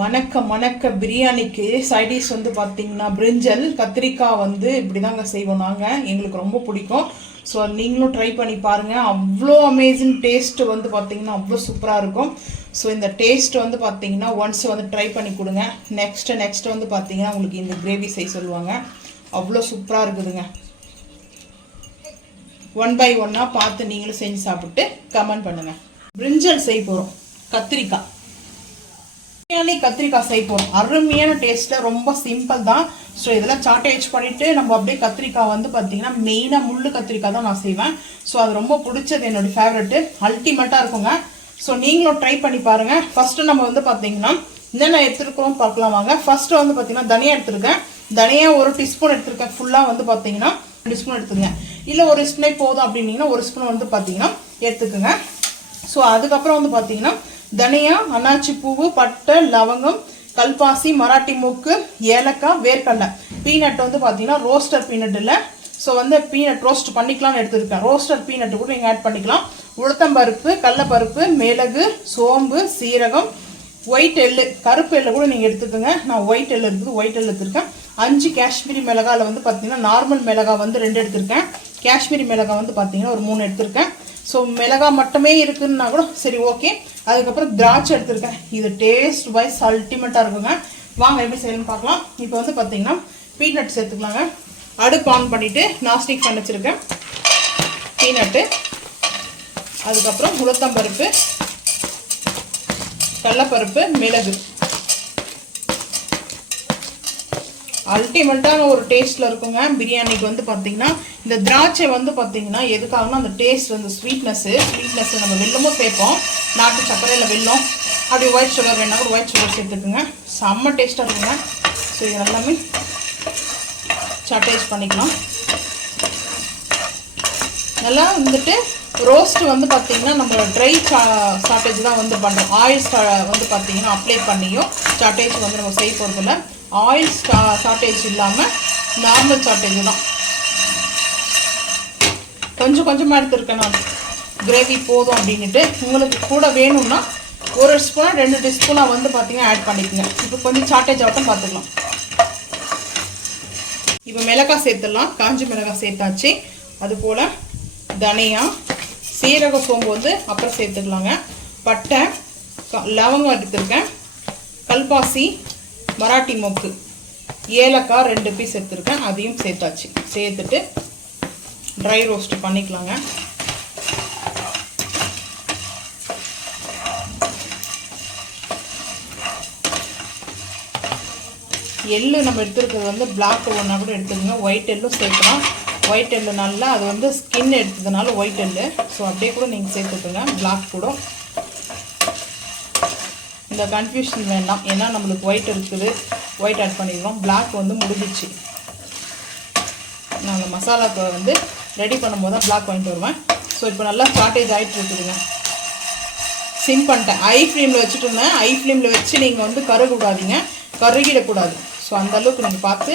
மணக்க பிரியாணிக்கு சைடிஷ் வந்து பார்த்தீங்கன்னா பிரிஞ்சல் கத்திரிக்காய் வந்து இப்படி தாங்க செய்வோம் நாங்கள். எங்களுக்கு ரொம்ப பிடிக்கும். ஸோ நீங்களும் ட்ரை பண்ணி பாருங்கள். அவ்வளோ அமேசிங் டேஸ்ட்டு வந்து பார்த்தீங்கன்னா அவ்வளோ சூப்பராக இருக்கும். ஸோ இந்த டேஸ்ட் வந்து பார்த்தீங்கன்னா ஒன்ஸ் வந்து ட்ரை பண்ணி கொடுங்க. நெக்ஸ்ட் வந்து பார்த்தீங்கன்னா உங்களுக்கு இந்த கிரேவி செய்ய சொல்லுவாங்க. அவ்வளோ சூப்பராக இருக்குதுங்க. 1 by 1 பார்த்து நீங்களும் செஞ்சு சாப்பிட்டு கமெண்ட் பண்ணுங்கள். பிரிஞ்சல் செய்ய போகிறோம். கத்திரிக்காய் பிரியாணி கத்திரிக்காய் செய்ய போகிறோம். அருமையான டேஸ்ட்டில் ரொம்ப சிம்பிள் தான். ஸோ இதெல்லாம் சாட்டேஜ் பண்ணிவிட்டு நம்ம அப்படியே கத்திரிக்காய் வந்து பார்த்தீங்கன்னா மெயினாக முள்ளு கத்திரிக்காய் தான் நான் செய்வேன். ஸோ அது ரொம்ப பிடிச்சது, என்னோடய ஃபேவரெட்டு, அல்டிமேட்டாக இருக்குங்க. ஸோ நீங்களும் ட்ரை பண்ணி பாருங்கள். ஃபஸ்ட்டு நம்ம வந்து பார்த்தீங்கன்னா என்னென்ன எடுத்துருக்கோம் பார்க்கலாம் வாங்க. ஃபஸ்ட்டு வந்து பார்த்தீங்கன்னா தனியாக எடுத்துருக்கேன். தனியாக 1 டீஸ்பூன் எடுத்துருக்கேன். ஃபுல்லாக வந்து பார்த்தீங்கன்னா 2 ஸ்பூன் எடுத்துக்கங்க. இல்லை 1 ஸ்பூனே போதும் அப்படின்னீங்கன்னா 1 ஸ்பூன் வந்து பார்த்தீங்கன்னா எடுத்துக்கோங்க. ஸோ அதுக்கப்புறம் வந்து பார்த்தீங்கன்னா தனியா, அன்னாச்சி பூவு, பட்டை, லவங்கம், கல்பாசி, மராட்டி மூக்கு, ஏலக்காய், வேர்க்கடலை, பீனட் வந்து பார்த்தீங்கன்னா ரோஸ்டர் பீனட் இல்லை. ஸோ வந்து பீனட் ரோஸ்ட் பண்ணிக்கலாம்னு எடுத்துருக்கேன். ரோஸ்டர் பீனட்டு கூட நீங்கள் ஆட் பண்ணிக்கலாம். உளுத்தம்பருப்பு, கடலைப்பருப்பு, மிளகு, சோம்பு, சீரகம், ஒயிட் எள்ளு, கருப்பு எள்ளு கூட நீங்கள் எடுத்துக்கோங்க. நான் ஒயிட் எள்ளு இருக்குது, ஒயிட் எள்ளு எடுத்துருக்கேன். 5 காஷ்மீரி மிளகாவில் வந்து பார்த்தீங்கன்னா நார்மல் மிளகாய் வந்து 2 எடுத்திருக்கேன். காஷ்மீரி மிளகாய் வந்து பார்த்தீங்கன்னா ஒரு 3 எடுத்திருக்கேன். ஸோ மிளகாய் மட்டுமே இருக்குன்னா கூட சரி, ஓகே. அதுக்கப்புறம் திராட்சை எடுத்திருக்கேன். இது டேஸ்ட் வைஸ் அல்டிமேட்டாக இருக்குங்க. வாங்க எப்படி செய்யணும்னு பார்க்கலாம். இப்போ வந்து பார்த்தீங்கன்னா பீனட் சேர்த்துக்கலாங்க. அடுப்பு ஆன் பண்ணிவிட்டு நாஸ்டிக் பண்ணி வச்சுருக்கேன். பீனட்டு, அதுக்கப்புறம் உளுத்தம்பருப்பு, கடலைப்பருப்பு, மிளகு, அல்டிமேட்டான ஒரு டேஸ்ட்டில் இருக்குங்க. பிரியாணிக்கு வந்து பார்த்தீங்கன்னா இந்த திராட்சை வந்து பார்த்தீங்கன்னா எதுக்காகனா அந்த டேஸ்ட் வந்து ஸ்வீட்னஸ்ஸு நம்ம வெல்லமும் சேர்ப்போம். நாட்டு சர்க்கரையில் வெல்லம், அப்படி ஒயிட் சுகர் வேணா கூட ஒயிட் சுகர் சேர்த்துக்குங்க. செம்ம டேஸ்ட்டாக இருக்குங்க. ஸோ இது எல்லாமே சாட்டேஜ் பண்ணிக்கலாம். நல்லா வந்துட்டு ரோஸ்ட்டு வந்து பார்த்தீங்கன்னா நம்ம ட்ரை சாட்டேஜ் தான் வந்து பண்ணுறோம். ஆயில் வந்து பார்த்தீங்கன்னா அப்ளை பண்ணியும் சாட்டேஜ் வந்து நம்ம செய்ய போகிறதில்ல. ஆயில் சாட்டேஜ் இல்லாமல் நார்மல் சாட்டேஜ் தான். கொஞ்சமாக எடுத்துருக்கேன் நான். கிரேவி போதும் அப்படின்ட்டு. உங்களுக்கு கூட வேணும்னா 1 ஸ்பூனா 2 டீஸ்பூனாக வந்து பார்த்தீங்கன்னா ஆட் பண்ணிக்கோங்க. இப்போ கொஞ்சம் சாட்டேஜ் ஆகட்டும், பார்த்துக்கலாம். இப்போ மிளகாய் சேர்த்துடலாம். காஞ்சி மிளகாய் சேர்த்தாச்சு. அதுபோல் தனியா, சீரக, சோம்பு வந்து அப்புறம் சேர்த்துக்கலாங்க. பட்டை, லவங்கம் எடுத்துருக்கேன். கல்பாசி, மராட்டி மொக்கு, ஏலக்காய் 2 பீஸ் எடுத்துருக்கேன். அதையும் சேர்த்தாச்சு. சேர்த்துட்டு ட்ரை ரோஸ்ட் பண்ணிக்கலாங்க. எள்ளு நம்ம எடுத்துருக்கிறது வந்து பிளாக் ஒன்றா கூட எடுத்துக்கோங்க. ஒயிட் எள்ளும் சேர்க்கலாம். ஒயிட் எள்ளு நல்லா அது வந்து ஸ்கின் எடுத்ததுனால ஒயிட் எள்ளு. ஸோ அப்படியே கூட நீங்கள் சேர்த்துக்கோங்க. பிளாக் கூட இந்த கன்ஃபியூஷன் வேண்டாம். ஏன்னா நம்மளுக்கு ஒயிட் இருக்குது, ஒயிட் ஆட் பண்ணிடுவோம். பிளாக் வந்து முடிஞ்சிச்சு. நான் அந்த மசாலாவுக்கு வந்து ரெடி பண்ணும்போது தான் பிளாக் வாங்கிட்டு வருவேன். ஸோ இப்போ நல்லா சாட்டேஜ் ஆகிட்டு இருக்குதுங்க. சிம் பண்ணிட்டேன். ஐ ஃப்ளேமில் வச்சுட்டு இருந்தேன். ஐ ஃப்ளேமில் வச்சு நீங்கள் வந்து கருகக்கூடாதீங்க, கருகிடக்கூடாது. ஸோ அந்தளவுக்கு நீங்கள் பார்த்து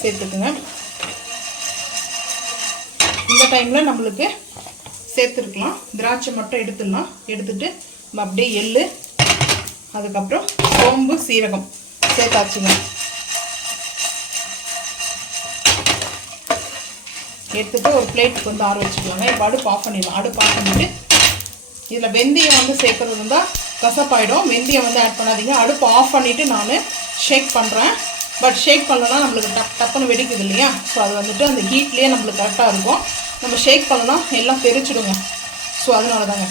சேர்த்துக்குங்க. இந்த டைமில் நம்மளுக்கு சேர்த்துருக்கலாம். திராட்சை மட்டும் எடுத்துடலாம். எடுத்துட்டு நம்ம அப்படியே எள்ளு, அதுக்கப்புறம் சோம்பு, சீரகம் சேர்த்தாச்சுங்க. எடுத்துட்டு ஒரு பிளேட்டுக்கு வந்து ஆற வச்சுக்கலாங்க. இப்போ அடுப்பு ஆஃப் பண்ணிடலாம். அடுப்பு ஆஃப் பண்ணிவிட்டு இதில் வெந்தயம் வந்து சேர்க்குறது இருந்தால் கசப்பாயிடும். வெந்தயம் வந்து ஆட் பண்ணாதீங்க. அடுப்பு ஆஃப் பண்ணிவிட்டு நான் ஷேக் பண்ணுறேன். பட் ஷேக் பண்ணலன்னா நம்மளுக்கு டப்புன்னு வெடிக்குது இல்லையா? ஸோ அது வந்துட்டு அந்த ஹீட்லேயே நம்மளுக்கு கரெக்டாக இருக்கும். நம்ம ஷேக் பண்ணலாம் எல்லாம் தெரிச்சிடுங்க. ஸோ அதனால தாங்க.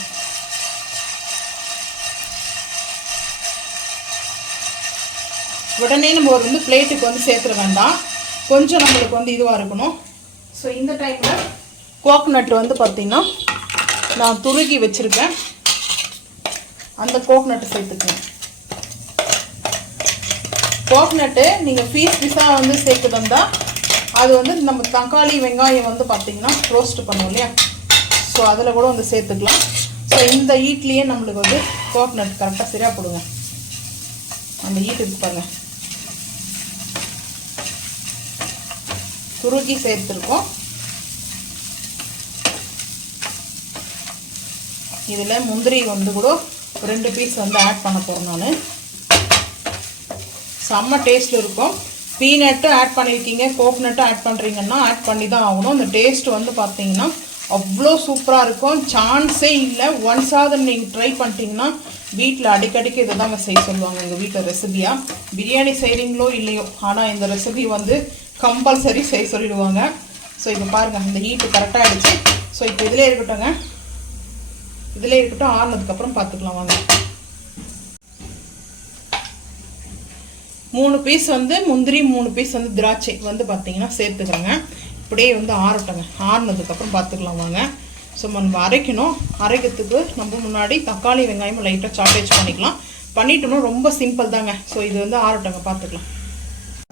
உடனே நம்ம வந்து பிளேட்டுக்கு வந்து சேர்த்துட வேண்டாம். கொஞ்சம் நம்மளுக்கு வந்து இதுவாக இருக்கணும். ஸோ இந்த டைமில் கோக்னட் வந்து பார்த்திங்கன்னா நான் துருகி வச்சுருக்கேன். அந்த கோக்னட்டை சேர்த்துக்கணும். கோக்னட்டு நீங்கள் பீஸாக வந்து சேர்த்து வந்தால் அது வந்து நம்ம தக்காளி, வெங்காயம் வந்து பார்த்திங்கன்னா ரோஸ்ட் பண்ணுவோம் இல்லையா? ஸோ அதில் கூட வந்து சேர்த்துக்கலாம். ஸோ இந்த ஹீட்லேயே நம்மளுக்கு வந்து கோக்னட் கரெக்டாக சரியாக போடுங்க. அந்த ஹீட் இருக்கு பாருங்கள். துருக்கி சேர்த்துருக்கோம். இதில் முந்திரி வந்து கூட 2 பீஸ் வந்து ஆட் பண்ண போகிறேன் நான். செம்ம டேஸ்ட் இருக்கும். பீனட்டும் ஆட் பண்ணியிருக்கீங்க, கோகனட்டும் ஆட் பண்ணுறீங்கன்னா ஆட் பண்ணி தான் ஆகணும். அந்த டேஸ்ட் வந்து பார்த்தீங்கன்னா அவ்வளோ சூப்பராக இருக்கும். சான்ஸே இல்லை. ஒன்ஸாவது நீங்கள் ட்ரை பண்ணிட்டீங்கன்னா வீட்டில் அடிக்கடிக்கு இதை தாங்க செய்ய சொல்லுவாங்க எங்கள் வீட்டில் ரெசிபியாக. பிரியாணி செய்கிறீங்களோ இல்லையோ, ஆனால் இந்த ரெசிபி வந்து கம்பல்சரி செய்ய சொல்லிடுவாங்க. ஸோ இப்போ பாருங்கள், இந்த ஹீட்டு கரெக்டாக ஆகிடுச்சு. ஸோ இப்போ இதிலே இருக்கட்டும்ங்க, இதிலே இருக்கட்டும். ஆறுனதுக்கப்புறம் பார்த்துக்கலாம் வாங்க. 3 பீஸ் வந்து முந்திரி, 3 பீஸ் வந்து திராட்சை வந்து பார்த்தீங்கன்னா சேர்த்துக்கிறேங்க. இப்படியே வந்து ஆறட்டங்க. ஆறுனதுக்கப்புறம் பார்த்துக்கலாம் வாங்க. ஸோ நம்ம அரைக்கணும். அரைக்கிறதுக்கு நம்ம முன்னாடி தக்காளி வெங்காயமும் லைட்டாக சாப்பேஜ் பண்ணிக்கலாம். பண்ணிட்டோம்னா ரொம்ப சிம்பிள் தாங்க. ஸோ இது வந்து ஆறட்டங்க, பார்த்துக்கலாம்.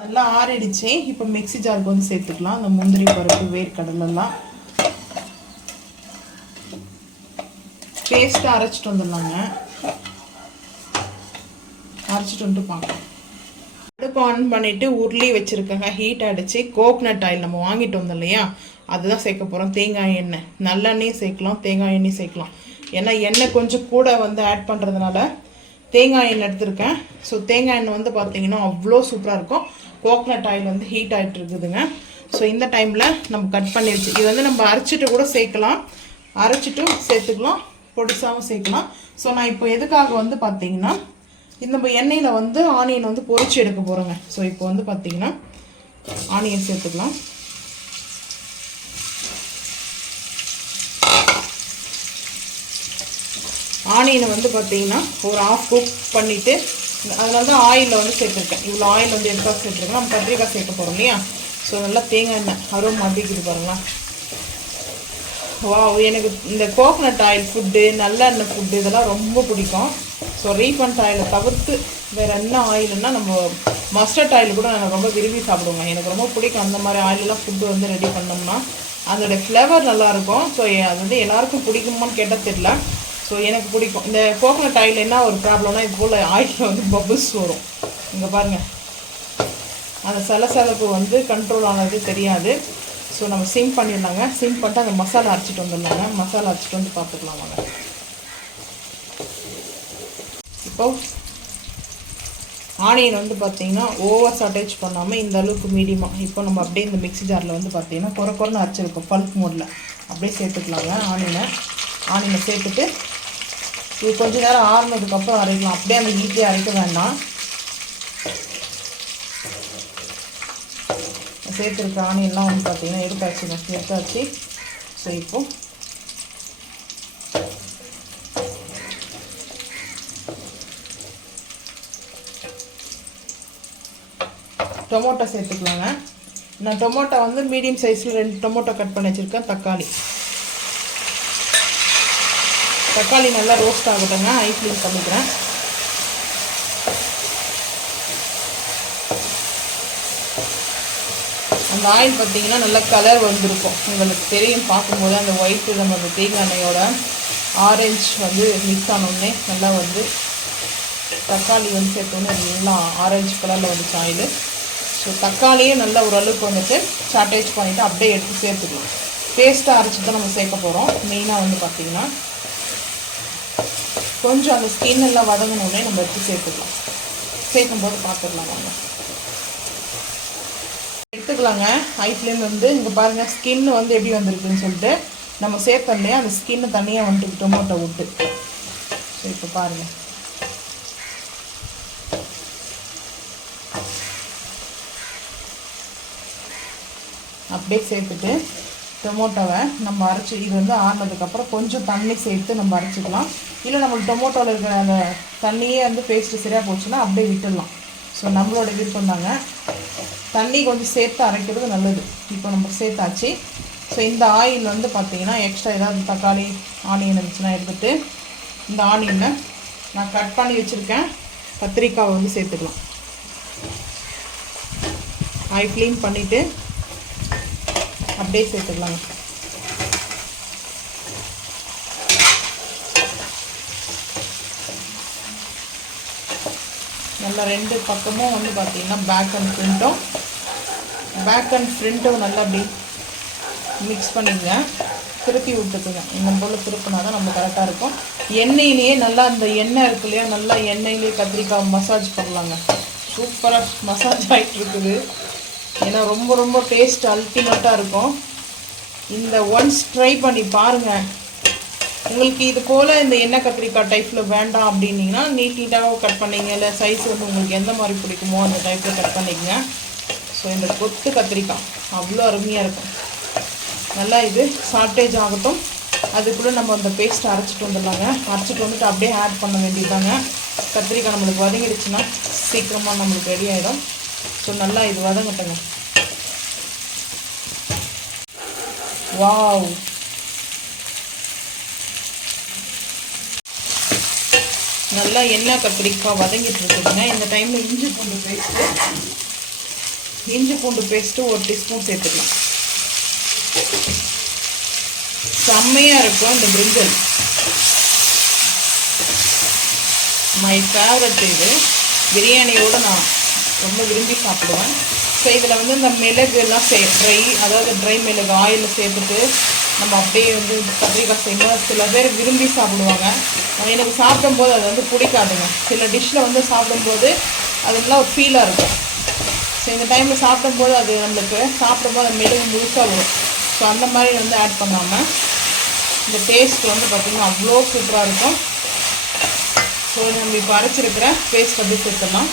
நல்லா ஆறிடுச்சு. இப்போ மிக்ஸி ஜாருக்கு வந்து சேர்த்துக்கலாம். அந்த முந்திரி பருப்பு, வேர்க்கடலெல்லாம் பேஸ்ட்டாக அரைச்சிட்டு வந்துடலாங்க. அரைச்சிட்டு வந்துட்டு பார்க்கலாம். அடுப்பு ஆன் பண்ணிவிட்டு உருளி வச்சுருக்கேங்க. ஹீட் ஆகிடுச்சு. கோகனட் ஆயில் நம்ம வாங்கிட்டு வந்தோம் இல்லையா, அதுதான் சேர்க்க போகிறோம். தேங்காய் எண்ணெய், நல்லெண்ணெயும் சேர்க்கலாம், தேங்காய் எண்ணெயும் சேர்க்கலாம். ஏன்னா எண்ணெய் கொஞ்சம் கூட வந்து ஆட் பண்ணுறதுனால தேங்காய் எண்ணெய் எடுத்துருக்கேன். ஸோ தேங்காய் எண்ணெய் வந்து பார்த்தீங்கன்னா அவ்வளோ சூப்பராக இருக்கும். கோகனட் ஆயில் வந்து ஹீட் ஆகிட்டு இருக்குதுங்க. ஸோ இந்த டைமில் நம்ம கட் பண்ணி வச்சு இது வந்து நம்ம அரைச்சிட்டு கூட சேர்க்கலாம், அரைச்சிட்டும் சேர்த்துக்கலாம், பொடிசாகவும் சேர்க்கலாம். ஸோ நான் இப்போ எதுக்காக வந்து பார்த்தீங்கன்னா இந்த எண்ணெயில் வந்து ஆனியன் வந்து பொரிச்சு எடுக்க போகிறோங்க. ஸோ இப்போ வந்து பார்த்தீங்கன்னா ஆனியன் சேர்த்துக்கலாம். ஆனியனை வந்து பார்த்தீங்கன்னா ஒரு ஆஃப் குக் பண்ணிவிட்டு, அதனால தான் ஆயிலில் வந்து சேர்த்துருக்கேன். இவ்வளோ ஆயில் வந்து எதுக்காக சேர்த்துருக்கேன், நம்ம கத்திரிக்காய் சேர்க்க போகிறோம் இல்லையா. ஸோ நல்லா தேங்காய் எண்ணெய் அரும் மாட்டிக்கிட்டு பாருங்களா. வா, எனக்கு இந்த கோகனட் ஆயில் ஃபுட்டு, நல்லெண்ணெய் ஃபுட்டு இதெல்லாம் ரொம்ப பிடிக்கும். ஸோ ரீஃபண்ட் ஆயிலை தவிர்த்து வேறு என்ன ஆயில்னா நம்ம மஸ்டர்ட் ஆயில் கூட நான் ரொம்ப விரும்பி சாப்பிடுவேங்க. எனக்கு ரொம்ப பிடிக்கும். அந்த மாதிரி ஆயிலெலாம் ஃபுட்டு வந்து ரெடி பண்ணோம்னா அதோடய ஃப்ளேவர் நல்லாயிருக்கும். ஸோ அது வந்து எல்லாருக்கும் பிடிக்குமான்னு கேட்டால் தெரியல. ஸோ எனக்கு பிடிக்கும். இந்த கோகனட் ஆயில் என்ன ஒரு ப்ராப்ளம்னா, இது போல் ஆயிலில் வந்து பபுள்ஸ் வரும். இங்கே பாருங்கள், அந்த சலசலப்பு வந்து கண்ட்ரோல் ஆனது தெரியாது. ஸோ நம்ம சிம் பண்ணிடலாங்க. சிம் பண்ணிட்டு அந்த மசாலா அரைச்சிட்டு வந்துடலாங்க. மசாலா அரைச்சிட்டு வந்து பார்த்துக்கலாம் வாங்க. இப்போ ஆனியன் வந்து பார்த்தீங்கன்னா ஓவர் சாட்டேஜ் பண்ணாமல் இந்த அளவுக்கு மீடியமாக இப்போ நம்ம அப்படியே இந்த மிக்ஸி ஜாரில் வந்து பார்த்தீங்கன்னா குறைன்னு அரைச்சிருக்கோம். பல்ப் மோடில் அப்படியே சேர்த்துக்கலாங்க. ஆனியனை சேர்த்துட்டு இது கொஞ்சம் நேரம் ஆறுனதுக்கப்புறம் அரைக்கலாம். அப்படியே அந்த ஹீட்லேயே அரைக்க வேண்டாம். சேர்த்துருக்க ஆனியன்லாம் வந்து பார்த்தீங்கன்னா எடுத்தாச்சு. ஸோ இப்போது டொமேட்டோ சேர்த்துக்கலாங்க. நான் டொமேட்டோ வந்து மீடியம் சைஸில் 2 டொமேட்டோ கட் பண்ணி வச்சுருக்கேன். தக்காளி நல்லா ரோஸ்ட் ஆகட்டுங்க. ஹை ஃப்ளேம் பண்ணிக்கிறேன். அந்த ஆயில் பார்த்தீங்கன்னா நல்லா கலர் வந்திருக்கும். உங்களுக்கு தெரியும் பார்க்கும்போது அந்த ஒயிட்டு நம்ம அந்த தேங்காய் எண்ணெயோட ஆரஞ்சு வந்து மிக்ஸ் ஆனோடனே நல்லா வந்து தக்காளி வந்து சேர்த்தோன்னே நல்லா ஆரஞ்சு கலரில் வந்துச்சு ஆயில். ஸோ தக்காளியே நல்லா ஓரளவுக்கு வந்துட்டு சாட்டேஜ் பண்ணிவிட்டு அப்படியே எடுத்து சேர்த்துக்கலாம். பேஸ்ட்டாக அரைச்சி தான் நம்ம சேர்க்க போகிறோம். மெயினாக வந்து பார்த்திங்கன்னா கொஞ்சம் அந்த ஸ்கின் எல்லாம் வதங்கினோடனே நம்ம எடுத்து சேர்த்துக்கலாம். சேர்க்கும்போது பார்த்துக்கலாம் வாங்க. எடுத்துக்கலாங்க. ஹை ஃப்ளேம் வந்து இங்கே பாருங்கள், ஸ்கின் வந்து எப்படி வந்திருக்குன்னு சொல்லிட்டு நம்ம சேர்த்தோம்லையே அந்த ஸ்கின்னு தனியாக வந்துட்டு டொமேட்டோ விட்டு. ஸோ இப்போ பாருங்கள், அப்படியே சேர்த்துட்டு டொமேட்டோவை நம்ம அரைச்சி இது வந்து ஆறினதுக்கப்புறம் கொஞ்சம் தண்ணி சேர்த்து நம்ம அரைச்சிக்கலாம். இல்லை நம்மளுக்கு டொமேட்டோவில் இருக்கிற அந்த தண்ணியே வந்து பேஸ்ட்டு சரியாக போச்சுன்னா அப்படியே விட்டுடலாம். ஸோ நம்மளோட விருப்பம் தாங்க. தண்ணி கொஞ்சம் சேர்த்து அரைக்கிறது நல்லது. இப்போ நம்ம சேர்த்தாச்சு. ஸோ இந்த ஆயில் வந்து பார்த்திங்கன்னா எக்ஸ்ட்ரா ஏதாவது தக்காளி ஆனியன் இருந்துச்சுன்னா எடுத்துகிட்டு இந்த ஆனியனை நான் கட் பண்ணி வச்சுருக்கேன் கத்திரிக்காவை வந்து சேர்த்துக்கலாம். ஹை ஃப்ளேம் பண்ணிவிட்டு அப்படியே சேர்த்துக்கலாங்க. நல்லா 2 பக்கமும் வந்து பார்த்தீங்கன்னா பேக் அண்ட் ஃப்ரண்ட்டும் நல்லா அப்படி மிக்ஸ் பண்ணிங்க, திருப்பி விட்டுக்குங்க. இந்த போல் திருப்பினா தான் நம்ம கரெக்டாக இருக்கும். எண்ணெயிலேயே நல்லா அந்த எண்ணெய் இருக்கு இல்லையா, நல்லா எண்ணெயிலேயே கத்திரிக்காய் மசாஜ் பண்ணலாங்க. சூப்பராக மசாஜ் ஆகிட்டு இருக்குது. ஏன்னா ரொம்ப ரொம்ப டேஸ்ட் அல்டிமேட்டாக இருக்கும். இந்த ஒன்ஸ் ட்ரை பண்ணி பாருங்கள். உங்களுக்கு இது போல் இந்த எண்ணெய் கத்திரிக்காய் டைப்பில் வேண்டாம் அப்படின்னீங்கன்னா நீட்டாக கட் பண்ணிங்க. இல்லை சைஸ் வந்து உங்களுக்கு எந்த மாதிரி பிடிக்குமோ அந்த டைப்பில் கட் பண்ணிக்கங்க. ஸோ இந்த கொத்து கத்திரிக்காய் அவ்வளோ அருமையாக இருக்கும். நல்லா இது சாட்டேஜ் ஆகட்டும். அதுக்குள்ளே நம்ம அந்த பேஸ்ட்டை அரைச்சிட்டு வந்துடலாங்க. அரைச்சிட்டு வந்துட்டு அப்படியே ஆட் பண்ண வேண்டியதாங்க. கத்திரிக்காய் நம்மளுக்கு வதங்கிடுச்சுன்னா சீக்கிரமாக நம்மளுக்கு ரெடி ஆகிடும். ஸோ நல்லா இது வதங்கட்டுங்க. வாவ், நல்லா எண்ணெய் கத்திரிக்காய் வதங்கிட்டு இருக்குதுங்க. இந்த டைமில் இஞ்சி பூண்டு பேஸ்ட்டு 1 டீஸ்பூன் சேர்த்துக்கலாம். செம்மையாக இருக்கும் இந்த பிரிஞ்சல். மை ஃபேவரட் இது. பிரியாணியோடு நான் ரொம்ப விரும்பி சாப்பிடுவேன். ஸோ இதில் வந்து இந்த மிளகு எல்லாம் ட்ரை மிளகு ஆயிலில் சேர்த்துட்டு நம்ம அப்படியே வந்து கத்திரிக்காய் செய்யும்போது சில பேர் விரும்பி சாப்பிடுவாங்க. எனக்கு சாப்பிடும்போது அது வந்து பிடிக்காதுங்க. சில டிஷ்ஷில் வந்து சாப்பிடும்போது அதெல்லாம் ஒரு ஃபீலாக இருக்கும். ஸோ இந்த டைமில் சாப்பிடும்போது அது நம்மளுக்கு சாப்பிடும்போது அந்த மிளகு முழுசாக வரும். ஸோ அந்த மாதிரி வந்து ஆட் பண்ணாமல் இந்த டேஸ்ட் வந்து பார்த்திங்கன்னா அவ்வளோ சூப்பராக இருக்கும். ஸோ நம்ம இப்போ அரைச்சிருக்கிற பேஸ்ட் வந்து சேர்த்துடலாம்.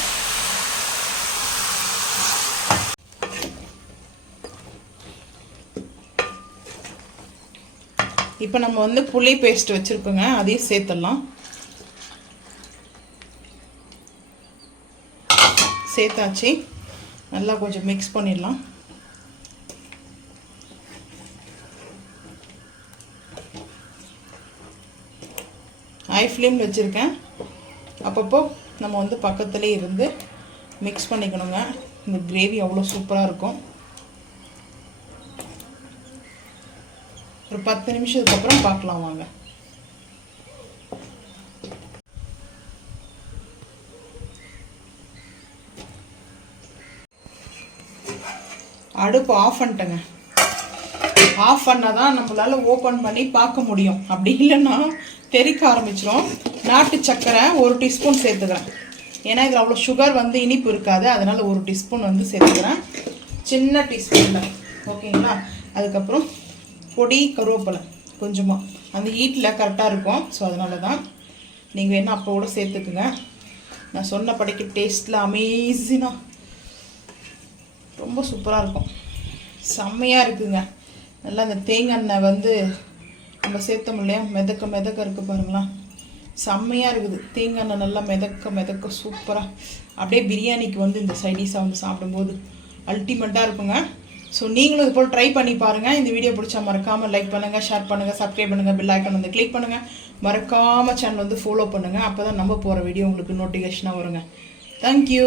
இப்போ நம்ம வந்து புளி பேஸ்ட் வச்சுருக்கோங்க, அதையும் சேர்த்துடலாம். சேர்த்தாச்சு. நல்லா கொஞ்சம் மிக்ஸ் பண்ணிடலாம். ஹை ஃப்ளேமில் வச்சுருக்கேன். அப்பப்போ நம்ம வந்து பக்கத்துலேயே இருந்து மிக்ஸ் பண்ணிக்கணுங்க. இந்த கிரேவி அவ்வளோ சூப்பராக இருக்கும். ஒரு 10 நிமிஷத்துக்கு அப்புறம் பார்க்கலாம் வாங்க. அடுப்பு ஆஃப் பண்ணிட்டேங்க. ஆஃப் பண்ணால் தான் நம்மளால் ஓப்பன் பண்ணி பார்க்க முடியும். அப்படி இல்லைன்னா தெறிக்க ஆரம்பிச்சிடும். நாட்டு சர்க்கரை 1 டீஸ்பூன் சேர்த்துக்கிறேன். ஏன்னா இதில் அவ்வளோ சுகர் வந்து இனிப்பு இருக்காது. அதனால் 1 டீஸ்பூன் வந்து சேர்த்துக்கிறேன், சின்ன டீஸ்பூனில். ஓகேங்களா? அதுக்கப்புறம் பொடி கருவேப்பிலை கொஞ்சமாக, அந்த ஹீட்டில் கரெக்டாக இருக்கும். ஸோ அதனால தான் நீங்கள் வேணால் அப்போ கூட சேர்த்துக்குங்க. நான் சொன்ன படிக்க டேஸ்ட்டில் அமேசிங்காக ரொம்ப சூப்பராக இருக்கும். செம்மையாக இருக்குங்க. நல்லா அந்த தேங்காய் எண்ணெய் வந்து நம்ம சேர்த்தோம் இல்லையா, மிதக்க இருக்குது பாருங்களா, செம்மையாக இருக்குது. தேங்காய் எண்ணெய் நல்லா மிதக்க சூப்பராக அப்படியே பிரியாணிக்கு வந்து இந்த சைடிஷாக வந்து சாப்பிடும்போது அல்டிமேட்டாக இருக்குங்க. ஸோ நீங்களும் இது போல் ட்ரை பண்ணி பாருங்கள். இந்த வீடியோ பிடிச்சா மறக்காமல் லைக் பண்ணுங்கள், ஷேர் பண்ணுங்கள், சப்ஸ்கிரைப் பண்ணுங்கள், பெல் ஐக்கான் வந்து கிளிக் பண்ணுங்கள். மறக்காமல் சேனல் வந்து ஃபாலோ பண்ணுங்கள். அப்போ தான் நம்ம போகிற வீடியோ உங்களுக்கு நோட்டிஃபிகேஷனாக வருங்க. தேங்க்யூ.